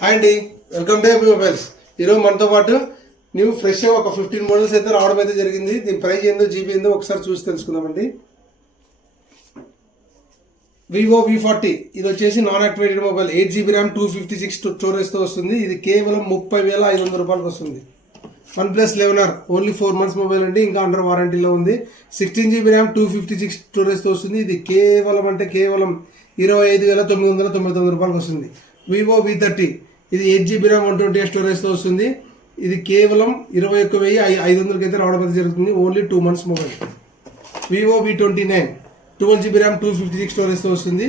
Hi అండి welcome to happy mobiles ఈరోజు మనతో పాటు న్యూ ఫ్రెష్ ఒక ఫిఫ్టీన్ మోడల్స్ అయితే రావడం అయితే జరిగింది. దీని ప్రైస్ ఏందో జీబీ ఏందో ఒకసారి చూసి తెలుసుకుందామండి. వివో వి ఫార్టీ ఇది వచ్చేసి non activated mobile eight GB RAM two fifty six స్టోరేజ్తో వస్తుంది. ఇది కేవలం ముప్పై వేల ఐదు వందల రూపాయలకు వస్తుంది. OnePlus eleven R only four months mobile అండి ఇంకా అండర్ వారంటీలో ఉంది. Sixteen GB RAM two fifty six స్టోరేజ్తో వస్తుంది. ఇది కేవలం అంటే కేవలం ఇరవై ఐదు వేల తొమ్మిది వందల తొంభై తొమ్మిది రూపాయలకు వస్తుంది. వివో వి థర్టీ ఇది eight GB RAM one twenty eight స్టోరేజ్తో వస్తుంది. ఇది కేవలం ఇరవై ఒక్క వెయ్యి ఐదు వందలకి అయితే రావడం అయితే జరుగుతుంది. Only two months mobile Vivo V twenty nine twelve GB RAM two fifty six స్టోరేజ్తో వస్తుంది.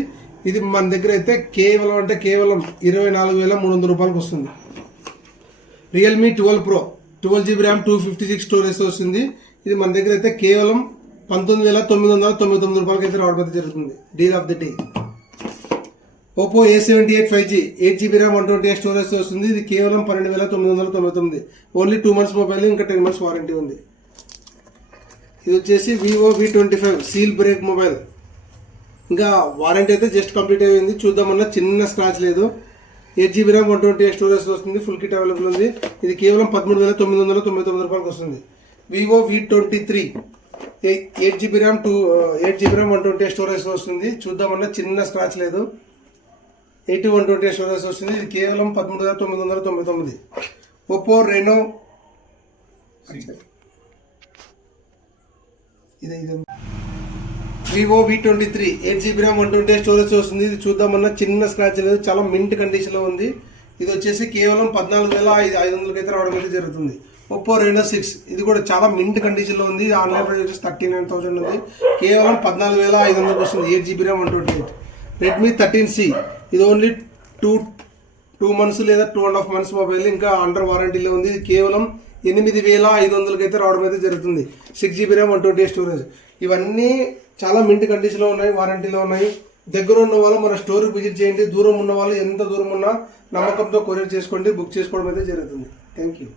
ఇది మన దగ్గర అయితే కేవలం అంటే కేవలం ఇరవై నాలుగు వేల మూడు వందల రూపాయలకు వస్తుంది. Realme twelve pro twelve GB RAM two fifty six storage వస్తుంది. ఇది మన దగ్గర అయితే కేవలం పంతొమ్మిది వేల తొమ్మిది వందల తొంభై తొమ్మిది రూపాయలకి అయితే రావడం అయితే జరుగుతుంది. Deal off the day Oppo A seventy eight five G eight GB RAM one twenty eight storage వస్తుంది ఇది కేవలం పన్నెండు వేల తొమ్మిది వందల తొంభై తొమ్మిది ఓన్లీ టూ మంత్స్ మొబైల్ ఇంకా టెన్ మంత్స్ వారంటీ ఉంది. ఇది వచ్చేసి Vivo V twenty five seal break mobile ఇంకా వారంటీ అయితే జస్ట్ కంప్లీట్ అయింది. చూద్దామన్నా చిన్న స్క్రాచ్ లేదు. Eight GB RAM one twenty eight storage వస్తుంది ఫుల్ కిట్ అవైలబుల్ ఉంది. ఇది కేవలం పదమూడు వేల తొమ్మిది వందల తొంభై తొమ్మిది రూపాయలకు వస్తుంది. Vivo V twenty three eight GB RAM two eight GB RAM one twenty eight storage వస్తుంది చూద్దామన్నా చిన్న స్క్రాచ్ లేదు. ఎయిటీ వన్ ట్వంటీ స్టోరేజ్ వస్తుంది ఇది కేవలం పదమూడు వేల తొమ్మిది వందల తొంభై తొమ్మిది. Oppo Reno. ఇదే Vivo V twenty three eight GB RAM one twenty storage వస్తుంది. ఇది చూద్దామన్నా చిన్న స్క్రాచ్ లేదు. చాలా మింట్ కండిషన్లో ఉంది. ఇది వచ్చేసి కేవలం పద్నాలుగు వేల ఐదు ఐదు వందలకి అయితే రావడం అయితే జరుగుతుంది. ఒప్పో రెనో సిక్స్ ఇది కూడా చాలా మింట్ కండిషన్లో ఉంది. ఆన్లైన్ ప్రైస్ వచ్చేసి థర్టీ నైన్ థౌసండ్ ఉంది. కేవలం పద్నాలుగు వేల ఐదు వందలకి వస్తుంది. Eight GB RAM one twenty eight. Redmi thirteen C ఇది ఓన్లీ టూ టూ మంత్స్ లేదా two and half months mobile ఇంకా అండర్ వారంటీలో ఉంది. ఇది కేవలం ఎనిమిది వేల ఐదు వందలకి అయితే రావడం అయితే జరుగుతుంది. Six GB RAM one twenty storage ఇవన్నీ చాలా మింట్ కండిషన్లో ఉన్నాయి వారంటీలో ఉన్నాయి. దగ్గర ఉన్న వాళ్ళు మన స్టోర్కి విజిట్ చేయండి. దూరం ఉన్న వాళ్ళు ఎంత దూరం ఉన్నా నమ్మకంతో కొరియర్ చేసుకోండి బుక్ చేసుకోవడం అయితే జరుగుతుంది. Thank you